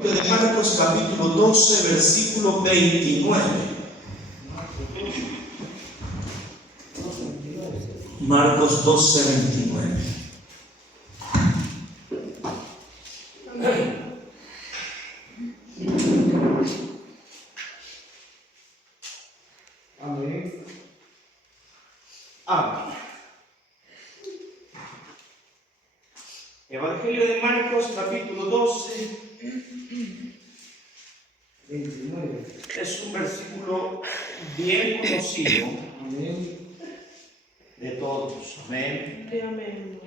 De Marcos capítulo 12, versículo 29. Marcos 12, 29. Amén. Amén. Evangelio de Marcos capítulo 12, 29. es un versículo bien conocido Amén. de todos. Amén. Amén.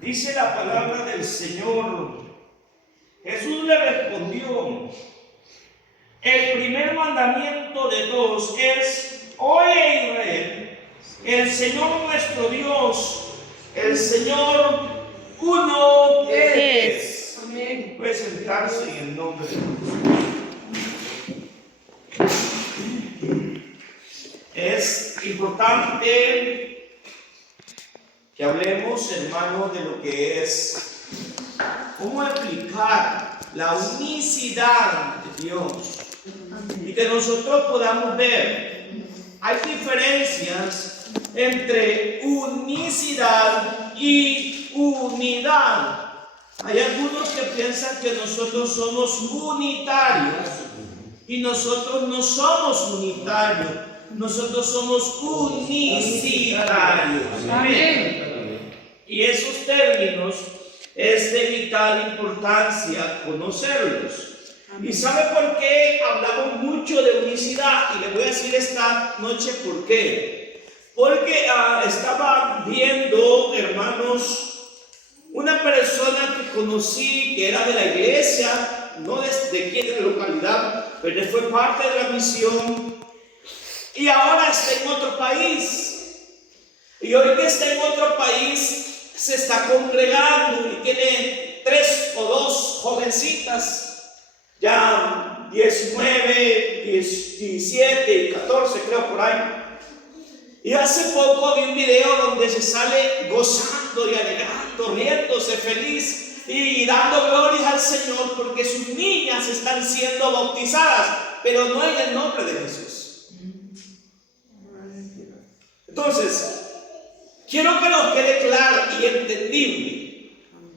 Dice la palabra del Señor. Jesús le respondió: el primer mandamiento de todos es: oye, Israel, el Señor nuestro Dios, el Señor uno es. Amén. Puede sentarse en el nombre de Jesús. Es importante que hablemos, hermano, de lo que es cómo aplicar la unicidad de Dios y que nosotros podamos ver. Hay diferencias entre unicidad y unidad. Hay algunos que piensan que nosotros somos unitarios y nosotros no somos unitarios, nosotros somos unicitarios. Amén. Y esos términos es de vital importancia conocerlos. ¿Y sabe por qué hablamos mucho de unicidad? Y le voy a decir esta noche por qué. Porque estaba viendo, hermanos, una persona que conocí que era de la iglesia, no de aquí de la localidad, pero fue parte de la misión y ahora está en otro país. Y hoy que está en otro país se está congregando y tiene 3 o 2 jovencitas, ya 19, 17 y 14 creo por ahí. Y hace poco vi un video donde se sale gozando y alegrando, riéndose feliz y dando glorias al Señor porque sus niñas están siendo bautizadas, pero no en el nombre de Jesús. Entonces, quiero que nos quede claro y entendible.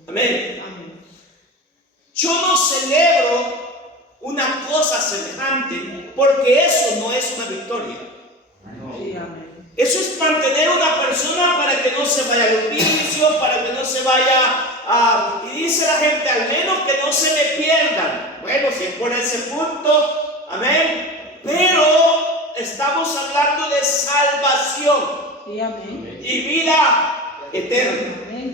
Amén. Yo no celebro una cosa semejante porque eso no es una victoria. Eso es mantener a una persona para que no se vaya a los vicios, para que no se vaya a... Y dice la gente, al menos que no se le pierdan. Bueno, si es por ese punto, amén. Pero estamos hablando de salvación y vida eterna.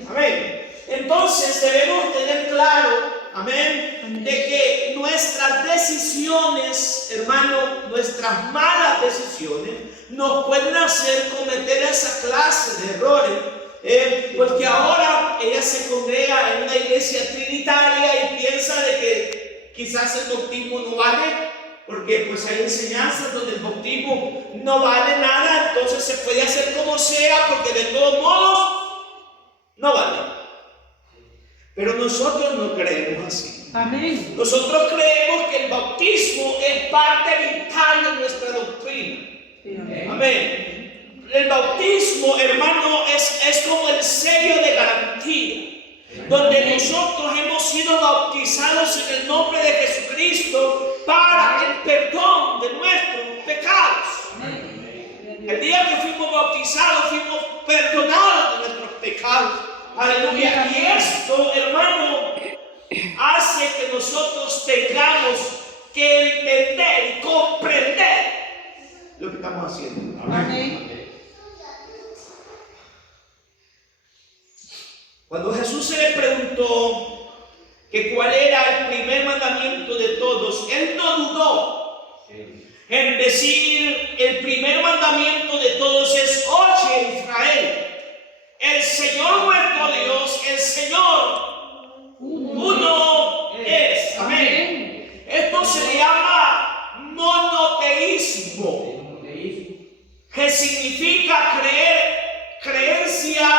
Amén. Entonces debemos tener claro, amén, de que nuestras decisiones, hermano, nuestras malas decisiones nos pueden hacer cometer esa clase de errores, porque ahora ella se congrega en una iglesia trinitaria y piensa de que quizás el bautismo no vale, porque pues hay enseñanzas donde el bautismo no vale nada, entonces se puede hacer como sea, porque de todos modos no vale. Pero nosotros no creemos así. Amén. Nosotros creemos que el bautismo es parte vital de nuestra doctrina. Amén. El bautismo, hermano, es como el sello de garantía, donde nosotros hemos sido bautizados en el nombre de Jesucristo para el perdón de nuestros pecados. El día que fuimos bautizados, fuimos perdonados de nuestros pecados. Aleluya. Y esto, hermano, hace que nosotros tengamos que entender y comprender lo que estamos haciendo. Amén. Cuando Jesús se le preguntó que cuál era el primer mandamiento de todos, él no dudó en decir: el primer mandamiento de todos es: oye, Israel, el Señor nuestro Dios, el Señor uno es. Amén. Esto se llama monoteísmo, que significa creencia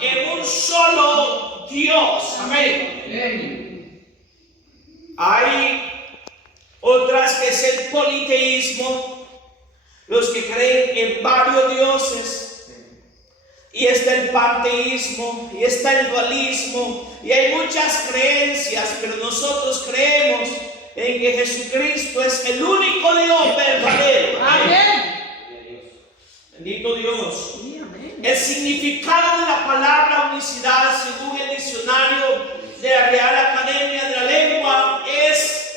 en un solo Dios. Amén. Hay otras que es el politeísmo, los que creen en varios dioses. Y está el panteísmo, y está el dualismo, y hay muchas creencias, pero nosotros creemos en que Jesucristo es el único Dios verdadero. Amén. Bendito Dios. El significado de la palabra unicidad, según el diccionario de la Real Academia de la Lengua, es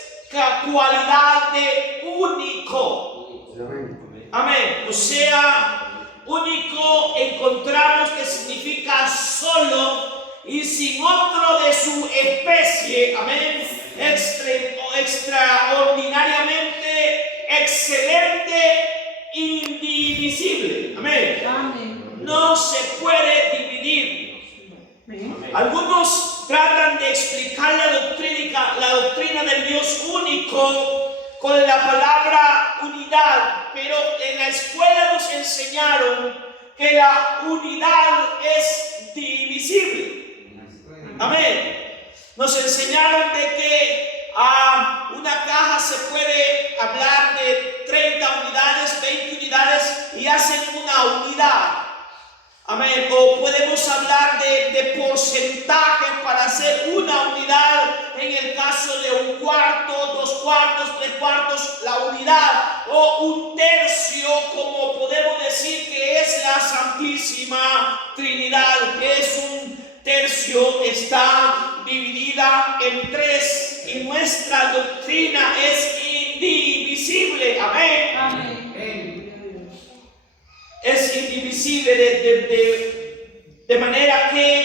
cualidad de único. Amén. O sea, único encontramos que significa solo y sin otro de su especie. Amén. Extraordinariamente excelente, indivisible. Amén. Amén. No se puede dividir. Amén. Algunos tratan de explicar la doctrina del Dios único con la palabra unidad, pero en la escuela nos enseñaron que la unidad es divisible. Amén. Nos enseñaron de que una caja se puede hablar de 30 unidades, 20 unidades y hacen una unidad. Amén. O podemos hablar de porcentajes para hacer una unidad. En el caso de un cuarto, 2 cuartos, 3 cuartos, la unidad. O un tercio, como podemos decir que es la Santísima Trinidad, que es un tercio, está dividida en 3. Y nuestra doctrina es indivisible. Amén. Amén. Es indivisible de manera que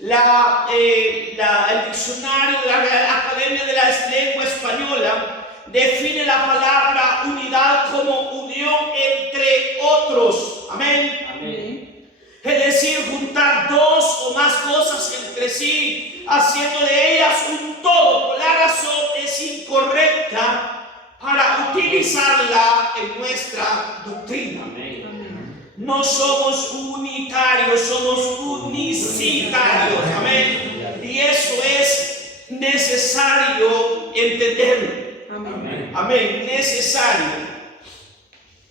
el diccionario de la Real Academia de la Lengua Española define la palabra unidad como unión entre otros. Amén. Amén. Es decir, juntar 2 o más cosas entre sí, haciendo de ellas un todo. Por la razón es incorrecta para utilizarla en nuestra doctrina. Amén. No somos unitarios, somos unicitarios. Amén. Y eso es necesario entenderlo. Amén. Amén. Necesario.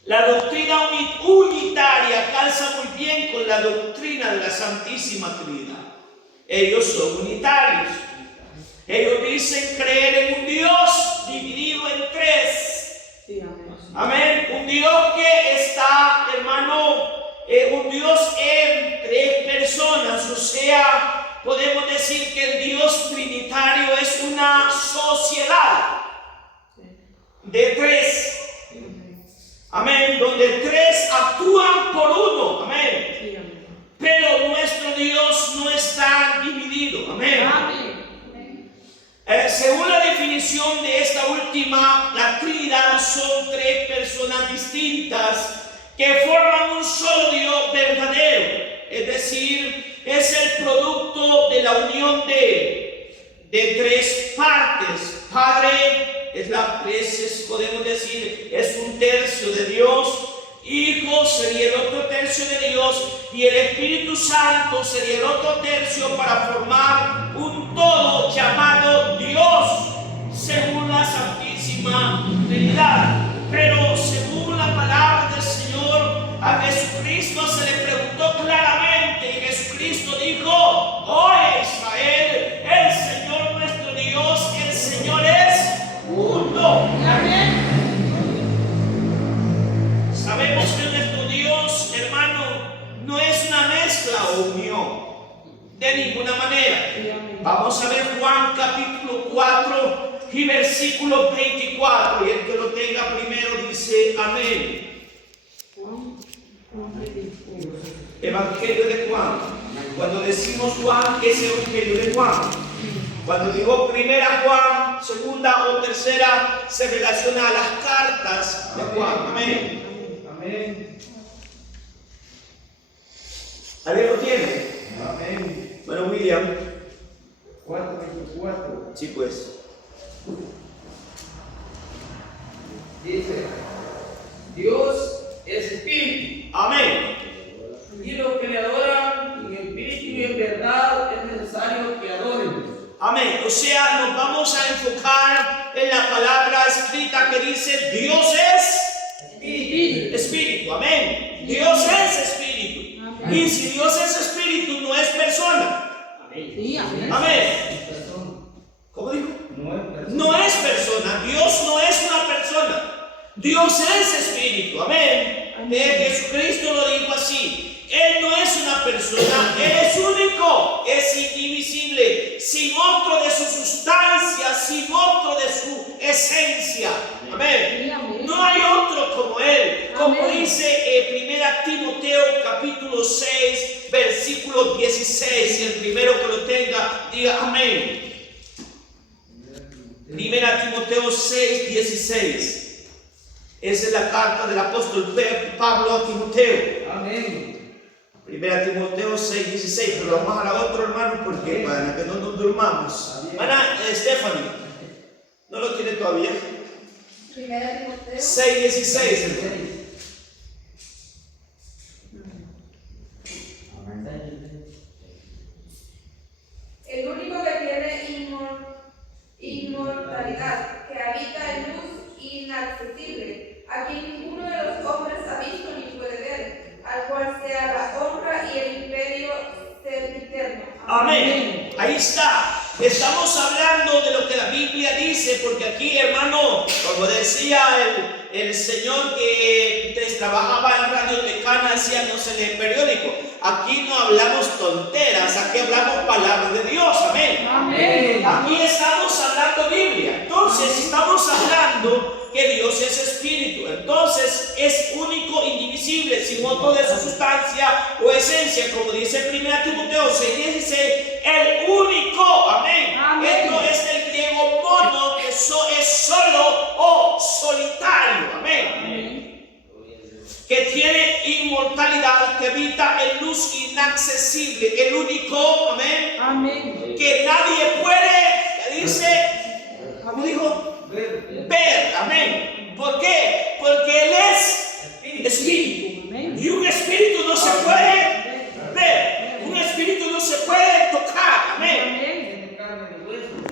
La doctrina unitaria calza muy bien con la doctrina de la Santísima Trinidad. Ellos son unitarios. Ellos dicen creer en un Dios dividido en 3. Sí, amén. Amén. Un Dios que está, hermano, un Dios en 3 personas. O sea, podemos decir que el Dios trinitario es una sociedad de 3. Amén. Donde 3 actúan por uno. Amén. Sí, amén. Pero nuestro Dios no está dividido. Amén. Amén. Según la definición de esta última, la Trinidad son 3 personas distintas que forman un solo Dios verdadero. Es decir, es el producto de la unión de 3 partes. Padre podemos decir, es un tercio de Dios. Hijo sería el otro tercio de Dios y el Espíritu Santo sería el otro tercio para formar un todo llamado Dios, según la Santísima Trinidad. Pero según la palabra del Señor, a Jesucristo se le preguntó claramente y Jesucristo dijo: oye Israel, el Señor nuestro Dios, el Señor es uno. Amén. Sabemos que nuestro Dios, hermano, no es una mezcla o unión, de ninguna manera. Sí, amén. Vamos a ver Juan capítulo 4 y versículo 24. Y el que lo tenga primero dice amén. Evangelio de Juan. Cuando decimos Juan, es el Evangelio de Juan. Cuando digo primera Juan, segunda o tercera, se relaciona a las cartas de Juan. Amén. Amén. ¿Alguien lo tiene? Amén. Bueno, William. 4:24. Sí, pues. Dice: Dios es espíritu. Amén. Y los que le adoran en espíritu y en verdad es necesario que adoren. Amén. O sea, nos vamos a enfocar en la palabra dice, Dios es espíritu. Amén. Dios es espíritu. Amén. Y si Dios es espíritu, no es persona. Sí, amén. Amén. ¿Cómo dijo? No es persona. Dios no es una persona. Dios es espíritu. Amén. Jesucristo lo dijo así. Él no es una persona, Él es único, es indivisible, sin otro de su sustancia, sin otro de su esencia. Amén. No hay otro como Él. Como dice 1 Timoteo capítulo 6, versículo 16. Si el primero que lo tenga, diga amén. 1 Timoteo 6, 16. Esa es la carta del apóstol Pablo a Timoteo. Amén. 1 Timoteo 6, 16, pero vamos a la otra, hermano, porque para que no nos durmamos. Hermana Stephanie, ¿no lo tiene todavía? 1 Timoteo 6, 16. El único que tiene inmortalidad, que habita en luz inaccesible, a quien ninguno de los hombres ha visto ni puede ver, al cual sea la honra y el imperio sempiterno. Amén. Ahí está. Estamos hablando de lo que la Biblia dice, porque aquí, hermano, como decía el señor que trabajaba en Radio Tecana, decíamos en el periódico, aquí no hablamos tonteras, aquí hablamos palabras de Dios. Amén. Amén. Aquí estamos hablando Biblia. Entonces estamos hablando que Dios es espíritu. Entonces es único, indivisible, sin otro de su sustancia o esencia, como dice 1 Timoteo 6:16, el único. Amén. Amén. Esto es del griego mono, que es solo o solitario. Amén. Que tiene inmortalidad, que habita en luz inaccesible, el único. Amén. Amén. Que nadie puede, ¿qué dice? ¿Cómo dijo? Ver. Amén. ¿Por qué? Porque Él es espíritu. Amén. Y un espíritu no se puede ver. Un espíritu no se puede tocar. Amén.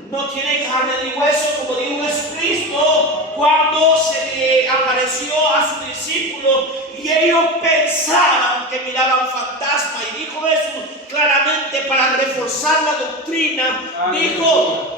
No tiene carne ni hueso, como dijo Jesucristo cuando se le apareció a sus discípulos y ellos pensaban que miraban fantasma, y dijo Jesús claramente para reforzar la doctrina. Dijo,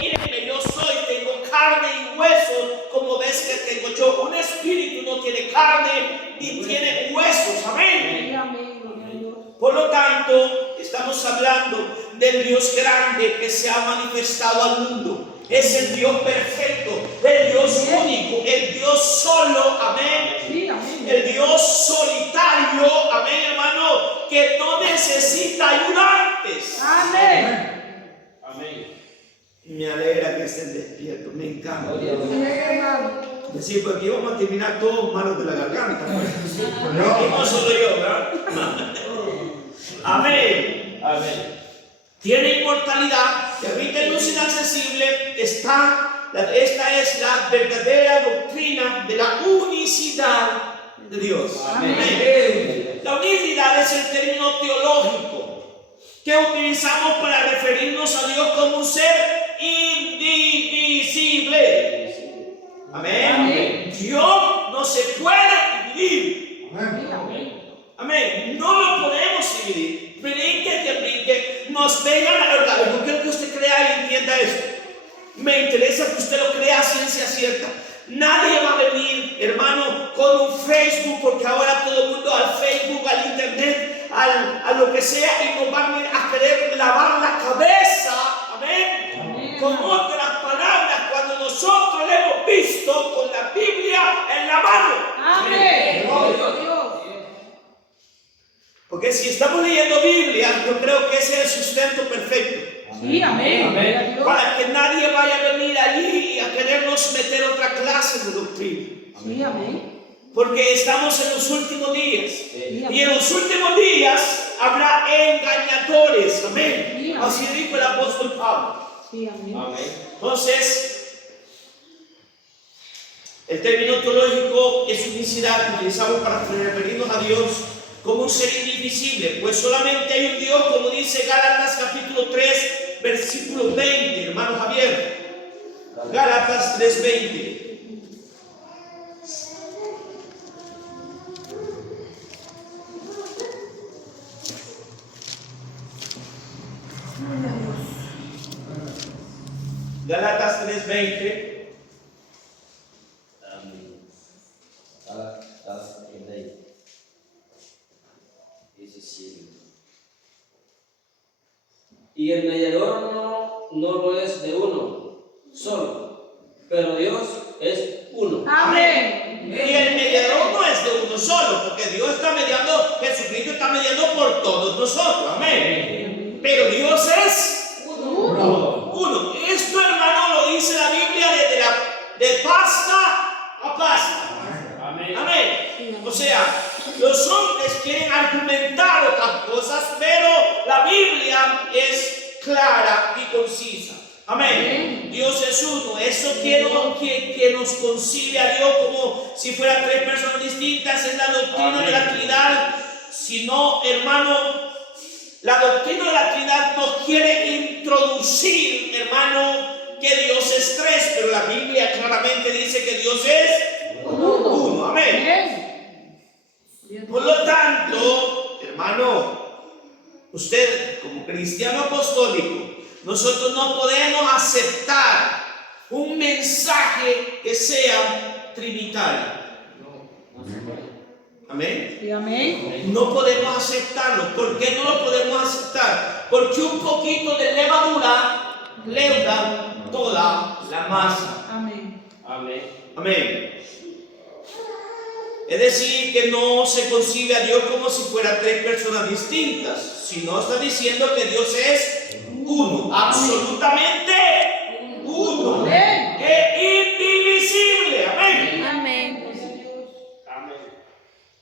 mírenme, yo soy, tengo carne y huesos, como ves que tengo yo. Un espíritu no tiene carne ni tiene huesos. Amén. Amén. Gloria a Dios. Por lo tanto, estamos hablando del Dios grande que se ha manifestado al mundo. Es el Dios perfecto, el Dios único, el Dios solo. Amén. Sí, amén. El Dios solitario. Amén, hermano, que no necesita ayudantes. Amén. Amén. Me alegra que estén despiertos, me encanta. Hermano. Sí, porque aquí vamos a terminar todos malos de la garganta. Y no solo yo, ¿verdad? Amén. Amén. Tiene inmortalidad, que habita en luz inaccesible. Esta es la verdadera doctrina de la unicidad de Dios. Amén. La unicidad es el término teológico que utilizamos para referirnos a Dios como un ser indivisible. Amén. Amén. Dios no se puede dividir. Amén. Amén. No lo podemos dividir. Brinque, nos vengan a la verdad. Yo quiero que usted crea y entienda esto. Me interesa que usted lo crea a ciencia cierta. Nadie va a venir, hermano, con un Facebook, porque ahora todo el mundo al Facebook, al internet, a lo que sea, y nos van a querer lavar la cabeza. Amén. Amén. Con otras palabras, cuando nosotros le hemos visto con la Biblia en la mano. Amén. Gloria a Dios. Porque si estamos leyendo Biblia, yo creo que ese es el sustento perfecto. Sí, amén. Gloria a Dios. Para que nadie vaya a venir allí a querernos meter otra clase de doctrina. Sí, amén. Porque estamos en los últimos días. Sí, Y en los últimos días habrá engañadores. Amén. Sí, amén. Así dijo el apóstol Pablo. Sí, amén. Entonces, el término teológico es unicidad que utilizamos para referirnos a Dios como un ser indivisible, pues solamente hay un Dios, como dice Gálatas capítulo 3, versículo 20, hermano Javier. Gálatas 3:20. Gálatas 3:20. Y el mediador no lo es de uno solo, pero Dios es uno. Amén. Y el mediador no es de uno solo, porque Dios está mediando, Jesucristo está mediando por todos nosotros. Amén. Pero Dios es uno. Esto, hermano, lo dice la Biblia de pasta a pasta. Amén. O sea, los hombres quieren argumentar otras cosas, pero la Biblia es clara y concisa. Amén. Dios es uno. Eso quiero que nos concilie a Dios como si fueran tres personas distintas. Es la doctrina de la Trinidad. Si no, hermano, la doctrina de la Trinidad nos quiere introducir, hermano, que Dios es tres, pero la Biblia claramente dice que Dios es uno. Amén. Por lo tanto, hermano, usted como cristiano apostólico, nosotros no podemos aceptar un mensaje que sea trinitario. Amén. Sí, amén. No podemos aceptarlo. ¿Por qué no lo podemos aceptar? Porque un poquito de levadura leuda toda la masa. Amén. Amén. Es decir, que no se concibe a Dios como si fueran tres personas distintas, sino está diciendo que Dios es uno, absolutamente uno, Amén. e indivisible. Amén. Amén.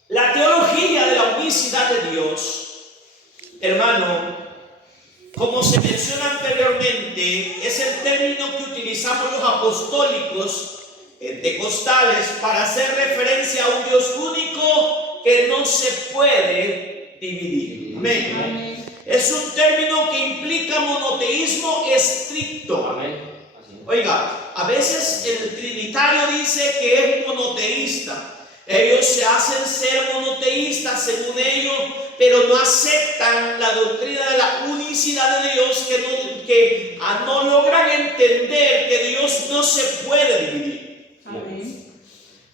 La teología de la unicidad de Dios, hermano, como se menciona anteriormente, es el término que utilizamos los apostólicos pentecostales para hacer referencia a un Dios único que no se puede dividir. Amén. Es un término que implica monoteísmo estricto. Oiga, a veces el trinitario dice que es monoteísta. Ellos se hacen ser monoteístas según ellos, pero no aceptan la doctrina de la unicidad de Dios, que no logran entender que Dios no se puede dividir. Amén.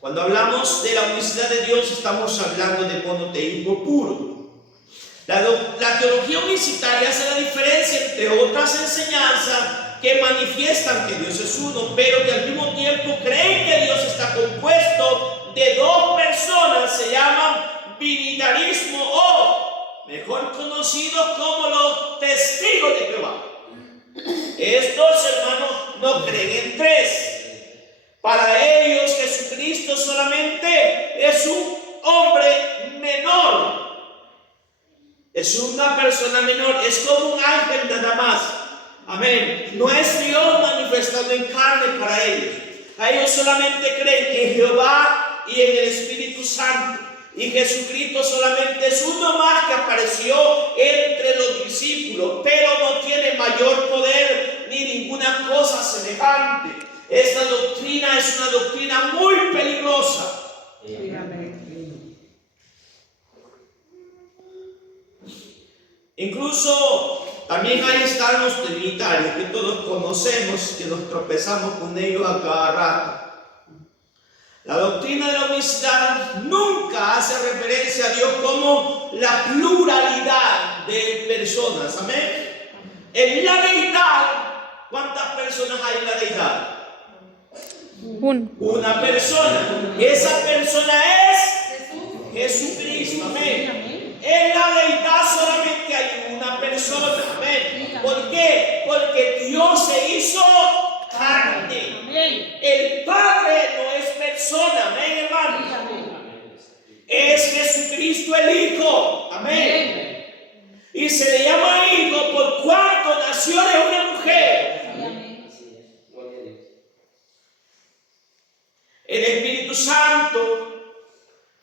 Cuando hablamos de la unicidad de Dios, estamos hablando de monoteísmo puro. La teología unicitaria hace la diferencia entre otras enseñanzas que manifiestan que Dios es uno, pero que al mismo tiempo creen que Dios está compuesto de dos personas. Se llaman binitarismo, o mejor conocidos como los testigos de Jehová. Estos, hermanos, no creen en tres. Para ellos Jesucristo solamente es un hombre menor, es una persona menor, es como un ángel nada más. Amén. No es Dios manifestado en carne para ellos. A ellos solamente creen en Jehová y en el Espíritu Santo. Y Jesucristo solamente es uno más que apareció entre los discípulos, pero no tiene mayor poder ni ninguna cosa semejante. Esta doctrina es una doctrina muy peligrosa. Sí, amén. Incluso también ahí están los trinitarios que todos conocemos, que nos tropezamos con ellos a cada rato. La doctrina de la unicidad nunca hace referencia a Dios como la pluralidad de personas. Amén. En la deidad, ¿cuántas personas hay en la deidad? Una persona. Esa persona es Jesucristo. Amén. En la deidad solamente hay una persona. Amén. ¿Por qué? Porque Dios se hizo carne. El Padre no es persona. Amén, hermano. Es Jesucristo el Hijo. Amén. Y se le llama hijo por cuanto nació de una mujer. El Espíritu Santo,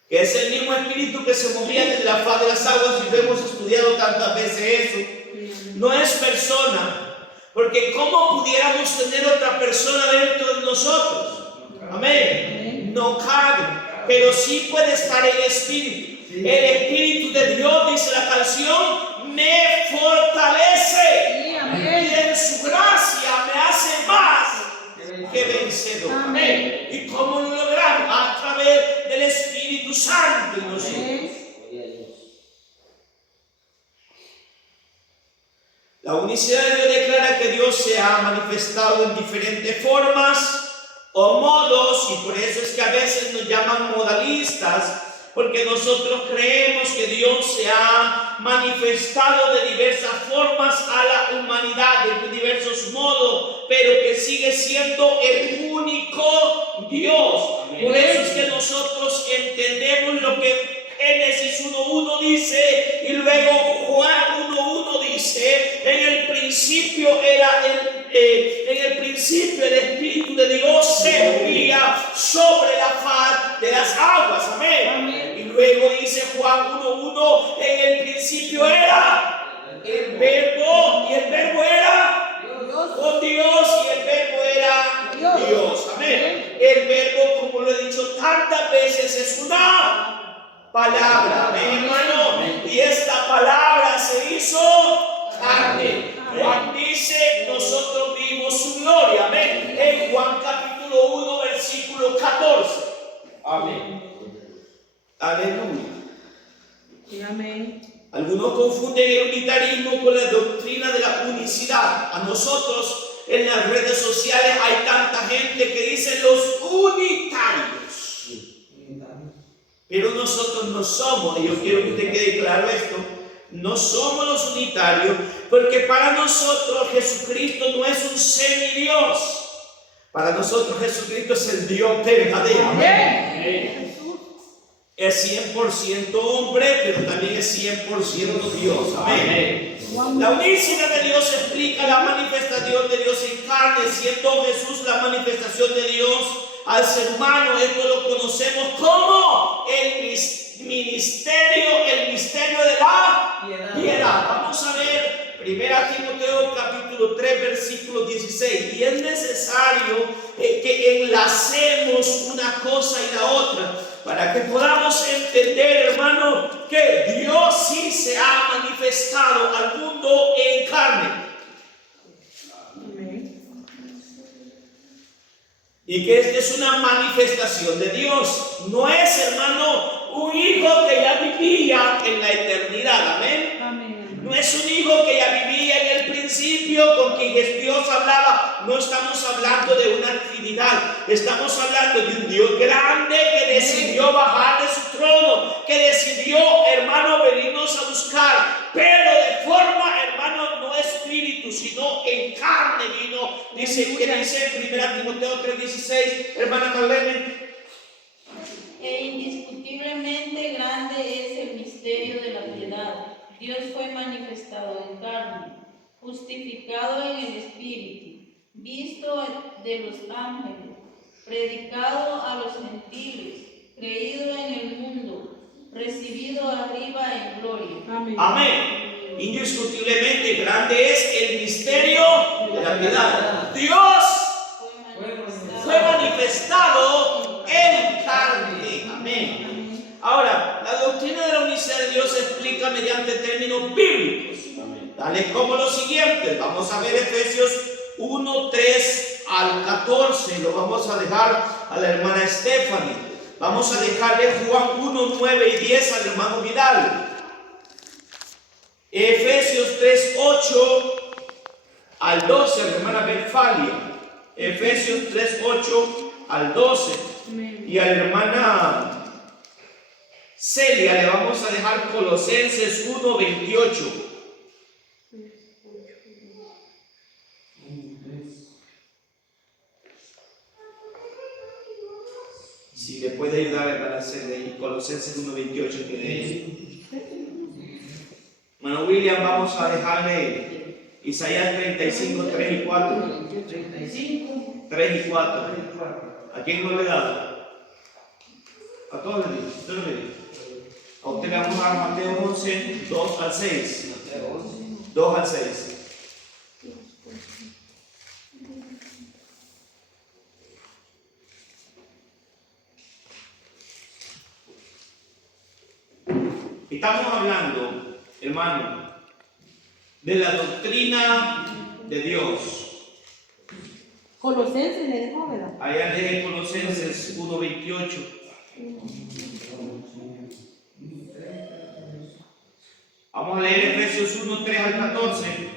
que es el mismo Espíritu que se movía desde la faz de las aguas, y lo hemos estudiado tantas veces eso, no es persona, porque ¿cómo pudiéramos tener otra persona dentro pero sí puede estar en espíritu. El Espíritu de Dios, dice la canción, me fortalece. Sí, Y amén. en su gracia me hace más que vencedor. Amén. ¿Y cómo lo logramos? A través del Espíritu Santo en nosotros. Gloria a Dios. La unicidad de Dios declara que Dios se ha manifestado en diferentes formas o modos, y por eso es que a veces nos llaman modalistas, porque nosotros creemos que Dios se ha manifestado de diversas formas a la humanidad, de diversos modos, pero que sigue siendo el único Dios. Por eso es que nosotros entendemos lo que Génesis 1:1 dice, y luego Juan 1:1 dice, en el principio el Espíritu de Dios se movía sobre la faz de las aguas. Amén. Y luego dice Juan 1:1, en el principio era el verbo, y el verbo era con Dios, y el verbo era Dios. Amén. El verbo, como lo he dicho tantas veces, es una palabra. Amén, hermano. Y esta palabra se hizo carne. Juan dice, nosotros vimos su gloria. Amén. En Juan capítulo 1, versículo 14. Amén. Aleluya. Sí, amén. Algunos confunden el unitarismo con la doctrina de la unicidad. A nosotros en las redes sociales hay tanta gente que dice los unitarios. Pero nosotros no somos, y yo quiero que usted quede claro esto, no somos los unitarios, porque para nosotros Jesucristo no es un semidios. Para nosotros Jesucristo es el Dios verdadero. Amén. Es 100% hombre, pero también es 100% Dios. Amén. La unicidad de Dios explica la manifestación de Dios en carne, siendo Jesús la manifestación de Dios al ser humano. Esto lo conocemos como el misterio de la piedad. Vamos a ver 1 Timoteo capítulo 3 versículo 16. Y es necesario que enlacemos una cosa y la otra para que podamos entender, hermano, que Dios sí se ha manifestado al mundo en carne. Y que esta es una manifestación de Dios. No es, hermano, un hijo que ya vivía en la eternidad. Amén. Amén. No es un hijo que ya vivía en el principio, con quien Dios hablaba. No estamos hablando de una trinidad. Estamos hablando de un Dios grande que decidió bajar de su trono, que decidió, hermano, venirnos a buscar, pero de forma, hermano, no espíritu, sino en carne vino. Dice, que dice en 1 Timoteo 3:16, hermana Marlene. E indiscutiblemente grande es el misterio de la piedad. Dios fue manifestado en carne, justificado en el Espíritu, visto de los ángeles, predicado a los gentiles, creído en el mundo, recibido arriba en gloria. Amén. Amén. Indiscutiblemente grande es el misterio de la piedad. Dios fue manifestado en carne. Amén. Ahora, la doctrina de la unicidad de Dios se explica mediante términos bíblicos, tales como los siguientes. Vamos a ver Efesios 1, 3 al 14. Lo vamos a dejar a la hermana Stephanie. Vamos a dejarle Juan 1, 9 y 10 al hermano Vidal. Efesios 3, 8 al 12 a la hermana Berfalia. Efesios 3, 8 al 12. Y a la hermana Celia le vamos a dejar Colosenses 1, 28. Si le puede ayudar, hermana Celia, y Colosenses 1, 28 tiene ella. Hermano William, vamos a dejarle Isaías 35, 3 y 4. 3 y 4. ¿A quién no le da? A todos les digo. Usted no le digo. A usted le vamos a dar Mateo 11, 2 al 6. 2 al 6. Estamos hablando, hermano, de la doctrina de Dios. Colosenses le dejó, ¿verdad? Allá de Colosenses 1:28. Vamos a leer Efesios 1:3 al 14.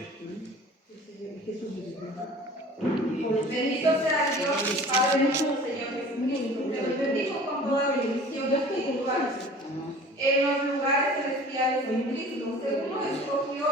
Bendito sea Dios y Padre de nuestro Señor Jesucristo, que nos bendijo con toda bendición espiritual en los lugares celestiales en Cristo, según nos escogió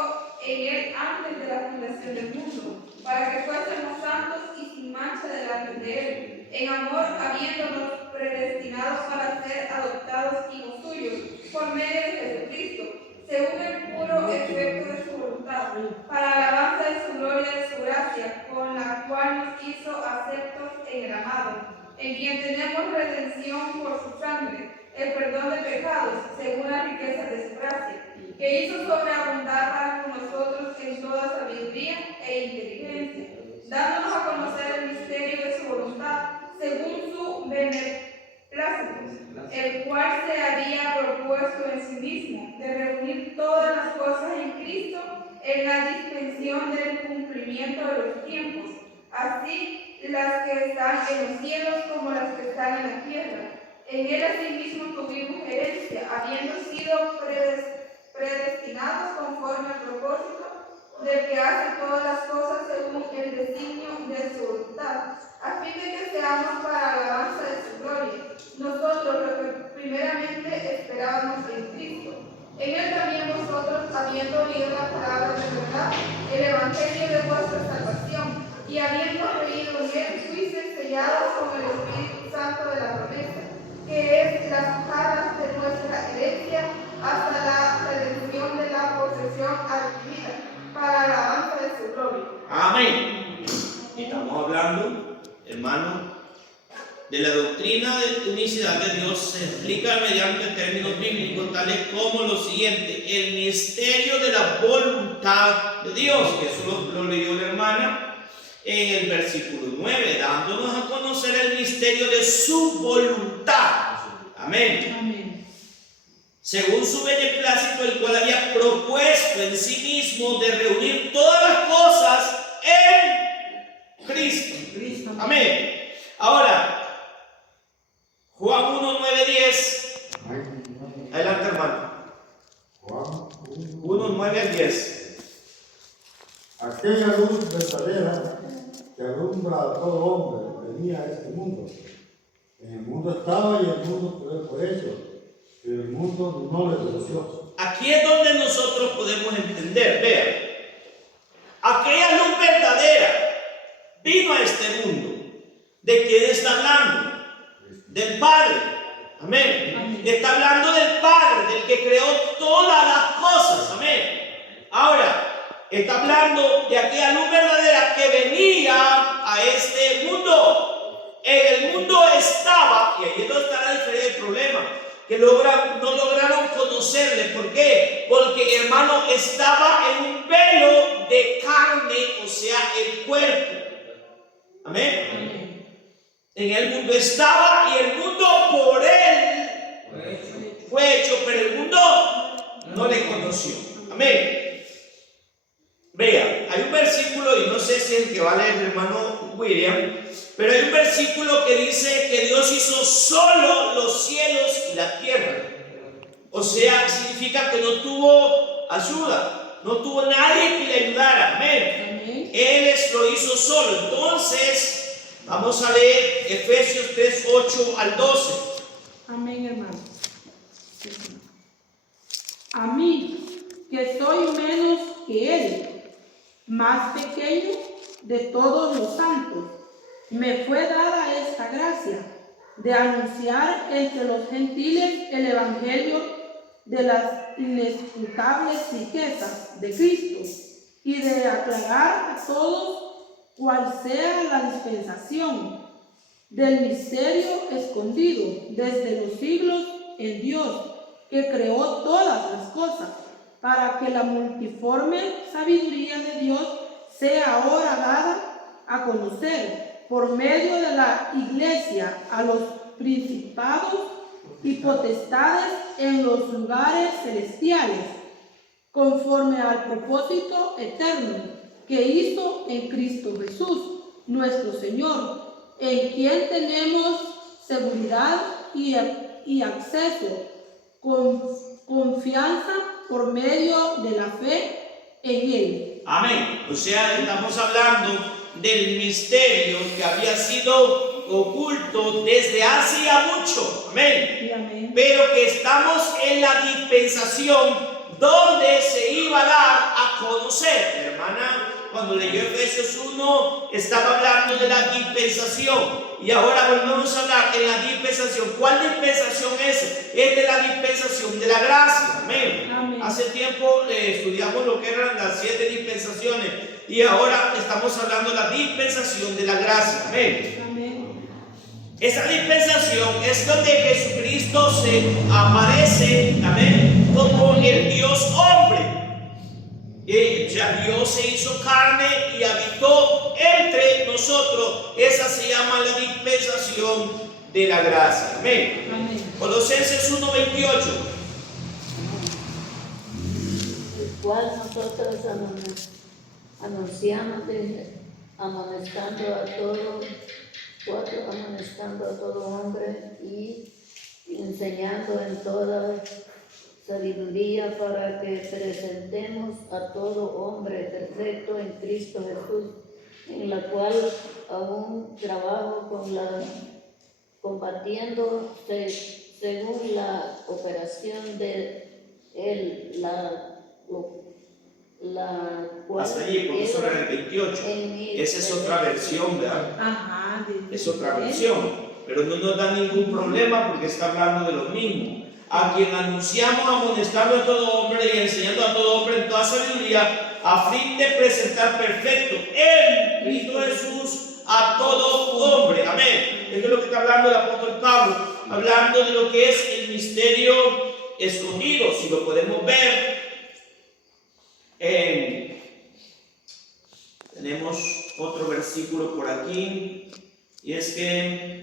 en Él antes de la fundación del mundo, para que fuésemos santos y sin mancha delante de Él, en amor habiéndonos predestinados para ser adoptados hijos suyos, por medio de Jesucristo, según el puro efecto de su voluntad, para alabanza de su gloria y de su gracia, con la cual nos hizo aceptos en el amado, en quien tenemos redención por su sangre, el perdón de pecados, según la riqueza de su gracia, que hizo sobreabundar para con nosotros en toda sabiduría e inteligencia, dándonos a conocer el misterio de su voluntad, según su beneplácito, el cual se había propuesto en sí mismo, de reunir todas las cosas en Cristo en la dispensación del cumplimiento de los tiempos, así las que están en los cielos como las que están en la tierra. En él asimismo tuvimos herencia, habiendo sido predestinados conforme al propósito del que hace todas las cosas según el designio de su voluntad, a fin de que seamos para alabanza de su gloria, nosotros los que primeramente esperábamos en Cristo. En él también vosotros, habiendo oído la palabra de verdad, el evangelio de vuestra salvación, y habiendo creído en él, fuisteis sellados con el Espíritu Santo de la promesa, que es las arras de nuestra herencia hasta la redención de la posesión adquirida, para la alabanza de su gloria. Amén. Estamos hablando, hermano, de la doctrina de unicidad de Dios. Se explica mediante términos bíblicos tales como lo siguiente: el misterio de la voluntad de Dios, que eso lo leyó la hermana en el versículo 9, dándonos a conocer el misterio de su voluntad. Amén. Amén. Según su beneplácito, el cual había propuesto en sí mismo de reunir todas las cosas en Cristo. Amén. Ahora, Juan 1, 9, 10. Adelante, hermano. Juan 1, 9 al 10. Aquella luz verdadera que alumbra a todo hombre venía a este mundo. En el mundo estaba y el mundo fue hecho, pero el mundo no le conoció. Aquí es donde nosotros podemos entender, vean, aquella luz verdadera vino a este mundo. ¿De quién está hablando? Del Padre. Amén. Está hablando del Padre, del que creó todas las cosas. Amén. Ahora, está hablando de aquella luz verdadera que venía a este mundo. En el mundo estaba, y ahí es donde está la diferencia del problema, que no lograron conocerle. ¿Por qué? Porque, hermano, estaba en un velo de carne, o sea, el cuerpo. Amén. En el mundo estaba y el mundo por él fue hecho, pero el mundo no le conoció. Amén. Vea, hay un versículo, y no sé si es el que va a leer el hermano William, pero hay un versículo que dice que Dios hizo solo los cielos y la tierra. O sea, significa que no tuvo ayuda, no tuvo nadie que le ayudara. Amén. Él lo hizo solo. Entonces, vamos a leer Efesios 3, 8 al 12. Amén, hermano. A mí, que soy menos que Él, más pequeño de todos los santos, me fue dada esta gracia de anunciar entre los gentiles el evangelio de las inescrutables riquezas de Cristo y de aclarar a todos cuál sea la dispensación del misterio escondido desde los siglos en Dios, que creó todas las cosas, para que la multiforme sabiduría de Dios sea ahora dada a conocer por medio de la Iglesia a los principados y potestades en los lugares celestiales, conforme al propósito eterno que hizo en Cristo Jesús, nuestro Señor, en quien tenemos seguridad y acceso con confianza por medio de la fe en Él. Amén. O sea, estamos hablando del misterio que había sido oculto desde hace ya mucho. Amén. Y amén. Pero que estamos en la dispensación donde se iba a dar a conocer. Hermana, cuando leyó Efesios 1, estaba hablando de la dispensación. Y ahora volvemos a hablar en la dispensación. ¿Cuál dispensación es? Es de la dispensación de la gracia. Amén. Amén. Hace tiempo estudiamos lo que eran las 7 dispensaciones. Y ahora estamos hablando de la dispensación de la gracia. Amén. Amén. Esa dispensación es donde Jesucristo se aparece, amén, como el Dios hombre. Ya Dios se hizo carne y habitó entre nosotros. Esa se llama la dispensación de la gracia. Amén. Amén. Colosenses 1:28. El cual nosotros anunciamos amonestando a todo hombre y enseñando en toda sabiduría para que presentemos a todo hombre perfecto en Cristo Jesús, en la cual aún trabajo combatiendo según la operación de él, la cual Hasta allí, profesora, en el 28. Esa es otra versión, ¿verdad? Ajá. Es otra versión, pero no nos da ningún problema porque está hablando de lo mismo. A quien anunciamos amonestando a todo hombre y enseñando a todo hombre en toda sabiduría, a fin de presentar perfecto en Cristo Jesús a todo hombre. Amén. Esto es lo que está hablando el apóstol Pablo, hablando de lo que es el misterio escondido. Si lo podemos ver, tenemos otro versículo por aquí, y es que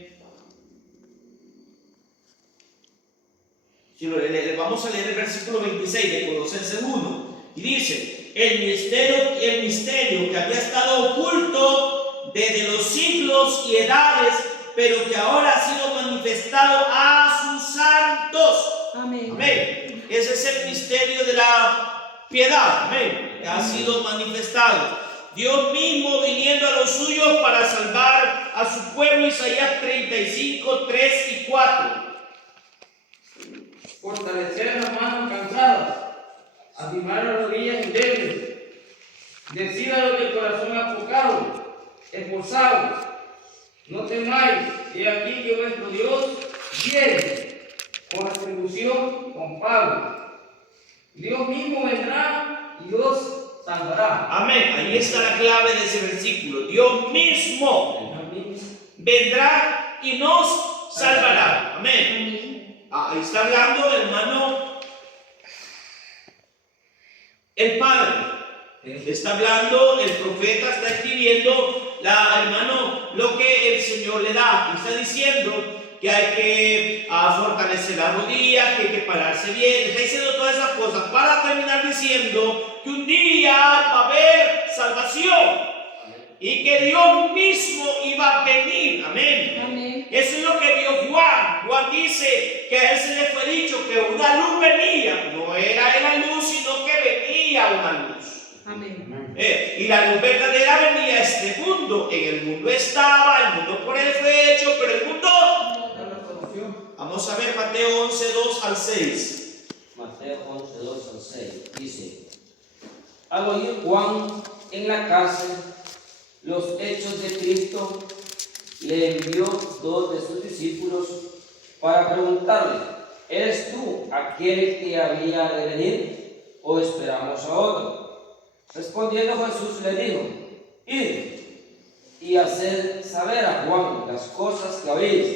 vamos a leer el versículo 26 de Colosenses 1, y dice: el misterio que había estado oculto desde los siglos y edades, pero que ahora ha sido manifestado a sus santos. Amén. Amén. Ese es el misterio de la piedad. Amén. Que ha sido manifestado. Dios mismo viniendo a los suyos para salvar a su pueblo. Isaías 35, 3 y 4. Fortalecer las manos cansadas, afirmar las rodillas endebles, decir a los del corazón apocado, esforzados, no temáis, he aquí que vuestro Dios viene, con retribución, con pago. Dios mismo vendrá y os salvará. Amén. Ahí está la clave de ese versículo. Dios mismo vendrá y nos salvará. Amén. Ahí está hablando, hermano, el Padre. Está hablando, el profeta está escribiendo, hermano, lo que el Señor le da. Y está diciendo que hay que fortalecer la rodilla, que hay que pararse bien. Está diciendo todas esas cosas para terminar diciendo que un día va a haber salvación. Y que Dios mismo iba a venir. Amén. Amén. Eso es lo que vio Juan. Juan dice que a él se le fue dicho que una luz venía. No era la luz, sino que venía una luz. Amén. Y la luz verdadera venía a este mundo. En el mundo estaba, el mundo por él fue hecho, pero el mundo no lo conoció. Vamos a ver Mateo 11, 2 al 6. Mateo 11, 2 al 6. Dice: al oír Juan en la cárcel los hechos de Cristo, le envió 2 de sus discípulos para preguntarle: ¿eres tú aquel que había de venir o esperamos a otro? Respondiendo Jesús le dijo: id y haced saber a Juan las cosas que oís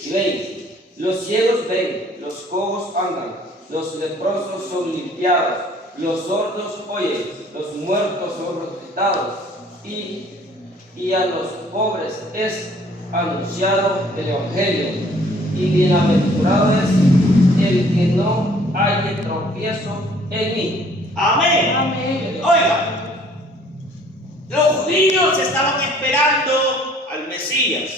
y veis. Los ciegos ven, los cojos andan, los leprosos son limpiados, los sordos oyen, los muertos son resucitados, y a los pobres es anunciado el Evangelio y bienaventurado es el que no haya tropiezo en mí. Amén. Amén. Oiga, los judíos estaban esperando al Mesías.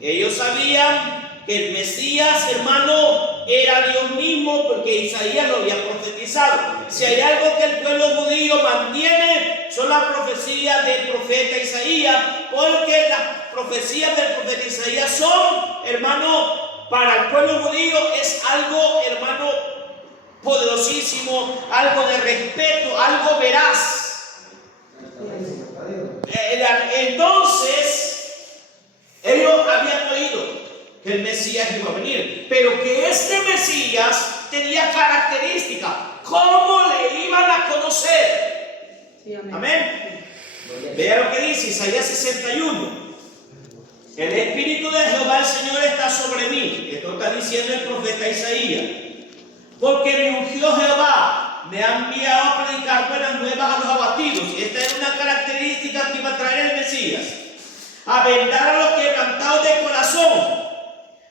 Ellos sabían que el Mesías, hermano, era Dios mismo, porque Isaías lo había profetizado. Si hay algo que el pueblo judío mantiene, son las profecías del profeta Isaías, porque las profecías del profeta Isaías son, hermano, para el pueblo judío es algo, hermano, poderosísimo, algo de respeto, algo veraz. Entonces, ellos habían oído que el Mesías iba a venir, pero que este Mesías tenía características. ¿Cómo le iban a conocer? Sí, amén. Amén. Vea lo que dice Isaías 61. El Espíritu de Jehová el Señor está sobre mí. Esto está diciendo el profeta Isaías. Porque me ungió Jehová, me ha enviado a predicar buenas nuevas a los abatidos. Y esta es una característica que iba a traer el Mesías. A vendar a los quebrantados de corazón,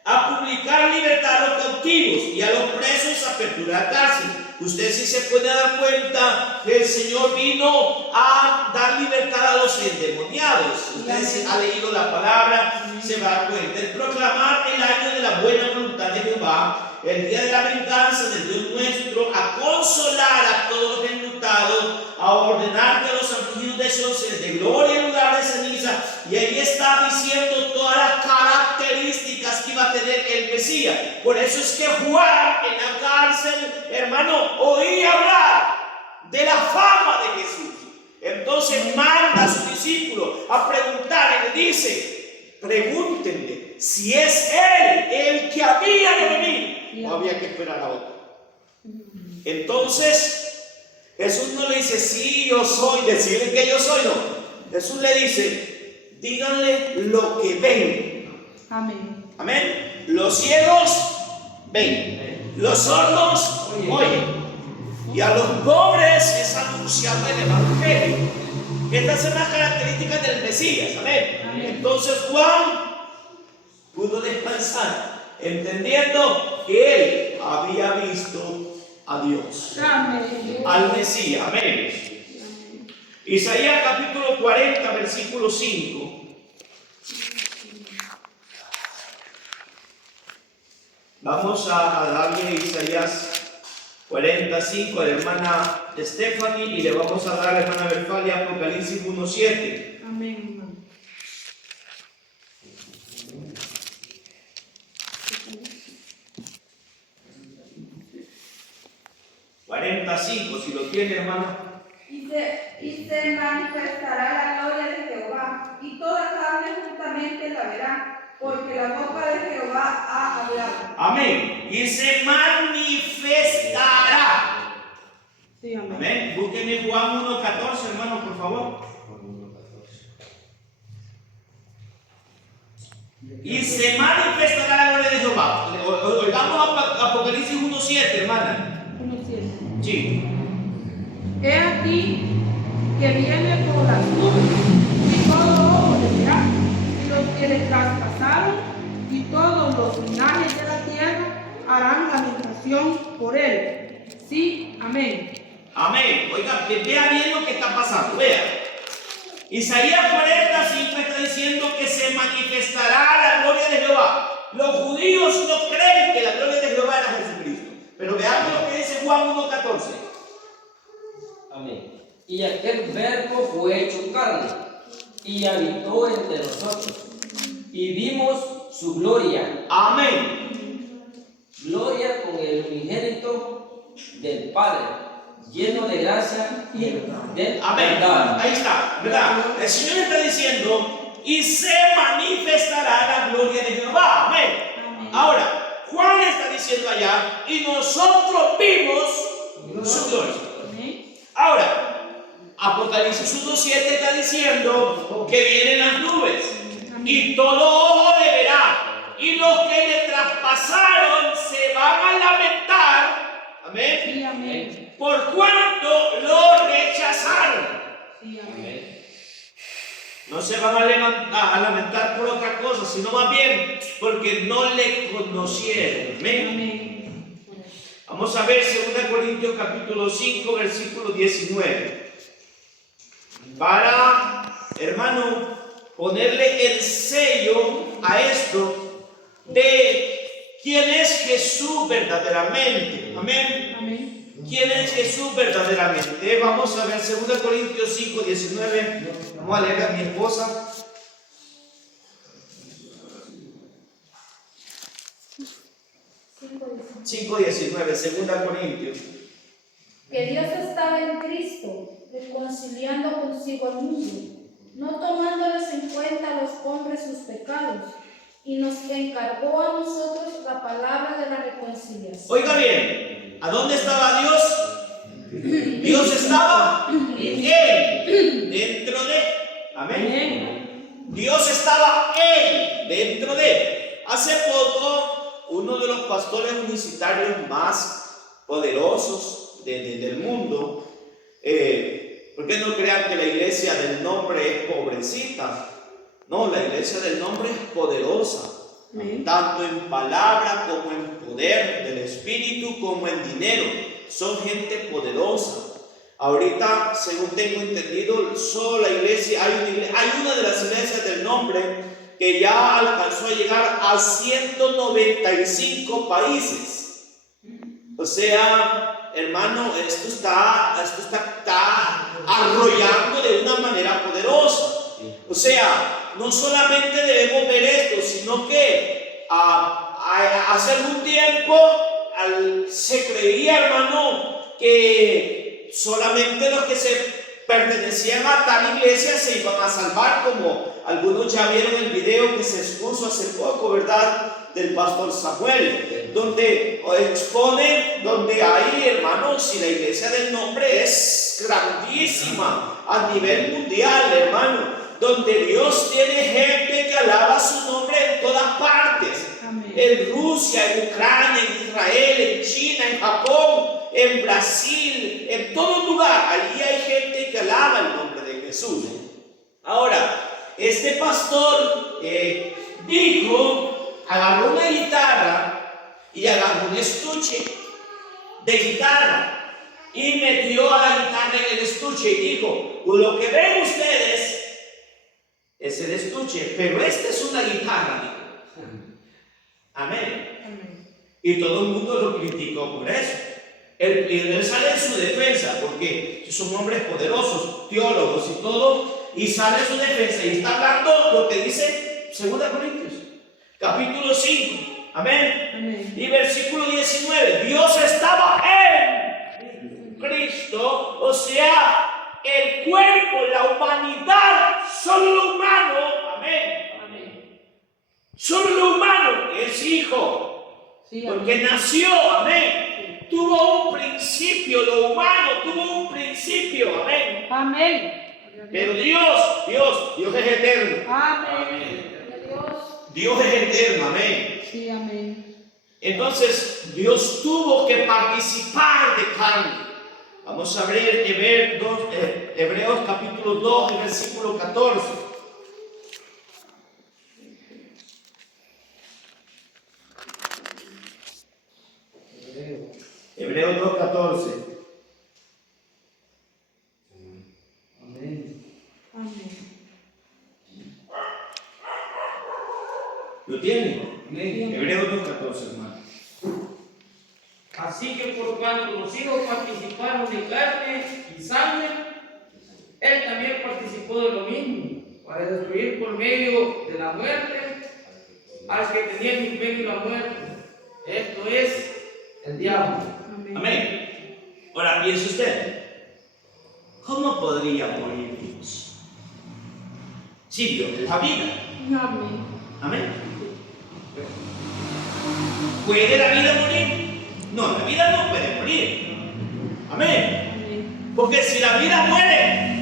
a publicar libertad a los cautivos y a los presos a apertura de cárcel. Usted sí se puede dar cuenta que el Señor vino a dar libertad a los endemoniados. Usted si ha leído la palabra, se va a dar cuenta. El proclamar el año de la buena voluntad de Jehová, el día de la venganza del Dios nuestro, a consolar a todos los enlutados, a ordenar que los afligidos de Sion se les dé gloria en lugar de ceniza. Y ahí está diciendo todas las características que iba a tener el Mesías. Por eso es que Juan en la cárcel, hermano, oía hablar de la fama de Jesús. Entonces manda a sus discípulos a preguntar y le dice: pregúntenle si es él el que había de venir o había que esperar a otro. Entonces Jesús no le dice sí yo soy, decirle que yo soy, no. Jesús le dice: díganle lo que ven. Amén. Amén. Los ciegos ven, los sordos oyen, y a los pobres es anunciado el evangelio. Estas son las características del Mesías. Amén. Entonces Juan pudo descansar, entendiendo que él había visto a Dios, Amén. al Mesías. Amén. Isaías capítulo 40, versículo 5. Vamos a darle Isaías 45 a la hermana Stephanie y le vamos a dar a la hermana Berfalia Apocalipsis 1:7. Amén. 45, si lo tiene, hermana. Y se manifestará la gloria de Jehová, y toda carne juntamente la verá, porque la boca de Jehová ha hablado. Amén. Y se manifestará. Sí, amén. Amén. Búsquenme Juan 1:14, hermano, por favor. Y se manifestará la gloria de Jehová. Oigamos Apocalipsis 1:7, hermana. 1:7. Sí. He aquí que viene por las nubes, y todo ojo le verá, y los que le traspasaron, y todos los linajes de la tierra harán lamentación por él. Sí, amén. Amén. Oiga, vea bien lo que está pasando. Vea. Isaías 45 está diciendo que se manifestará la gloria de Jehová. Los judíos no creen que la gloria de Jehová era Jesucristo. Pero veamos lo que dice Juan 1:14. Amén. Y aquel verbo fue hecho carne y habitó entre nosotros y vimos su gloria. Amén. Gloria con el unigénito del Padre, lleno de gracia y de Amén. verdad. Ahí está, ¿verdad? El Señor está diciendo: y se manifestará la gloria de Jehová. Amén. Amén. Ahora, Juan está diciendo allá: y nosotros vimos su gloria. Amén. Ahora, Apocalipsis 1:7 está diciendo que vienen las nubes y todo ojo le verá, y los que le traspasaron se van a lamentar. Amén. Sí, amén. Por cuanto lo rechazaron. Sí, amén. No se van a lamentar por otra cosa, sino más bien porque no le conocieron. Amén. Vamos a ver 2 Corintios capítulo 5, versículo 19. Para, hermano, ponerle el sello a esto de quién es Jesús verdaderamente. Amén. Amén. ¿Quién es Jesús verdaderamente? Vamos a ver 2 Corintios 5, 19. Vamos a leer a mi esposa. Cinco 19, 2 Corintios. Que Dios estaba en Cristo, reconciliando consigo al mundo, no tomándoles en cuenta a los hombres sus pecados, y nos encargó a nosotros la palabra de la reconciliación. Oiga bien, ¿a dónde estaba Dios? Dios estaba en Él, dentro de. Amén. Dios estaba en, dentro de. Hace poco, uno de los pastores universitarios más poderosos del mundo, porque no crean que la iglesia del nombre es pobrecita. No, la iglesia del nombre es poderosa, tanto en palabra como en poder del Espíritu, como en dinero. Son gente poderosa. Ahorita, según tengo entendido, solo la iglesia, hay una de las iglesias del nombre que ya alcanzó a llegar a 195 países. O sea, hermano, esto está arrollando de una manera poderosa. O sea, no solamente debemos ver esto, sino que hace algún tiempo se creía, hermano, que solamente los que se pertenecían a tal iglesia se iban a salvar, como algunos ya vieron el video que se expuso hace poco, ¿verdad?, del pastor Samuel, donde expone, donde hay, hermanos, si la iglesia del nombre es grandísima a nivel mundial, hermano, donde Dios tiene gente que alaba su nombre en todas partes. Amén. En Rusia, en Ucrania, en Israel, en China, en Japón, en Brasil, en todo lugar. Allí hay gente que alaba el nombre de Jesús. Ahora, este pastor agarró una guitarra y agarró un estuche de guitarra y metió a la guitarra en el estuche y dijo: lo que ven ustedes es el estuche, pero esta es una guitarra, dijo. Amén. Amén. Y todo el mundo lo criticó por eso. Él sale en su defensa, porque son hombres poderosos, teólogos y todo, y sale en su defensa y está hablando lo que dice 2 Corintios, capítulo 5. Amén. Amén. Y versículo 19. Dios estaba en Cristo, o sea, el cuerpo, la humanidad, solo lo humano, amén, amén. Solo lo humano es hijo, sí, porque nació, amén. Tuvo un principio, lo humano tuvo un principio, amén. Amén. Pero Dios es eterno. Amén. Dios es eterno, amén. Sí, amén. Entonces, Dios tuvo que participar de carne. Vamos a ver Hebreos capítulo 2, versículo 14. Hebreos 2, 14. Amén. ¿Lo tienen? Amén. Hebreos 2, 14, hermano. Así que por cuanto los hijos participaron de carne y sangre, Él también participó de lo mismo, para destruir por medio de la muerte al que tenía el imperio y la muerte. Esto es el diablo. Amén. Ahora piense usted, ¿cómo podría morir Dios? Si Dios es la vida. Amén. Amén. ¿Puede la vida morir? No, la vida no puede morir. Amén. Porque si la vida muere,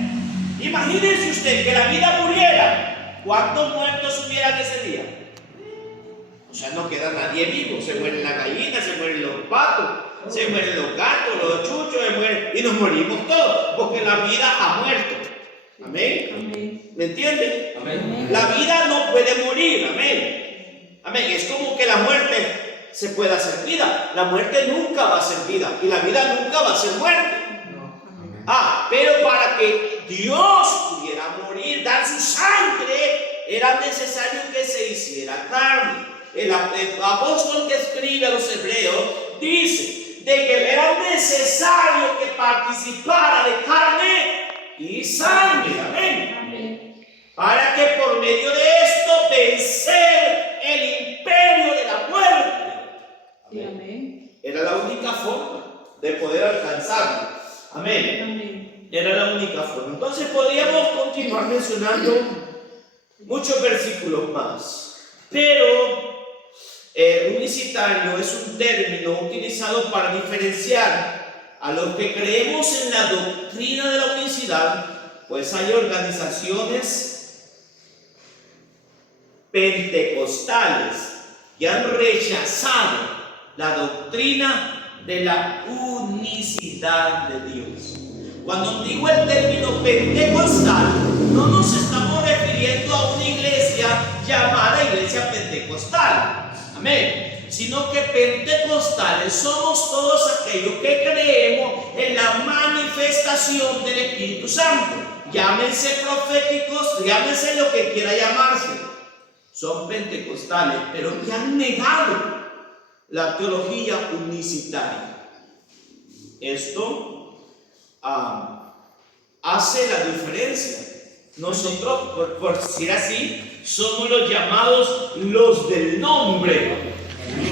imagínense usted que la vida muriera, ¿cuántos muertos hubieran ese día? O sea, no queda nadie vivo. Se mueren las gallinas, se mueren los patos, se mueren los gatos, los chuchos, se mueren, y nos morimos todos, porque la vida ha muerto. Amén. Amén. ¿Me entienden? Amén. La vida no puede morir. Amén. Amén. Es como que la muerte se puede hacer vida. La muerte nunca va a ser vida. Y la vida nunca va a ser muerte. Pero para que Dios pudiera morir, dar su sangre, era necesario que se hiciera carne. El apóstol que escribe a los hebreos dice de que era necesario que participara de carne y sangre. Amén. Para que por medio de esto vencer el imperio de la muerte. Sí, amén. Era la única forma de poder alcanzarlo. Amén. Amén. Era la única forma. Entonces podríamos continuar mencionando muchos versículos más. Pero unicitario es un término utilizado para diferenciar a los que creemos en la doctrina de la unicidad, pues hay organizaciones pentecostales que han rechazado la doctrina de la unicidad de Dios. Cuando digo el término pentecostal, no nos estamos refiriendo a una iglesia llamada iglesia pentecostal, amén, sino que pentecostales somos todos aquellos que creemos en la manifestación del Espíritu Santo. Llámense proféticos, llámense lo que quiera llamarse. Son pentecostales, pero que han negado la teología unicitaria. Esto hace la diferencia. Nosotros, por decir así, somos los llamados los del nombre.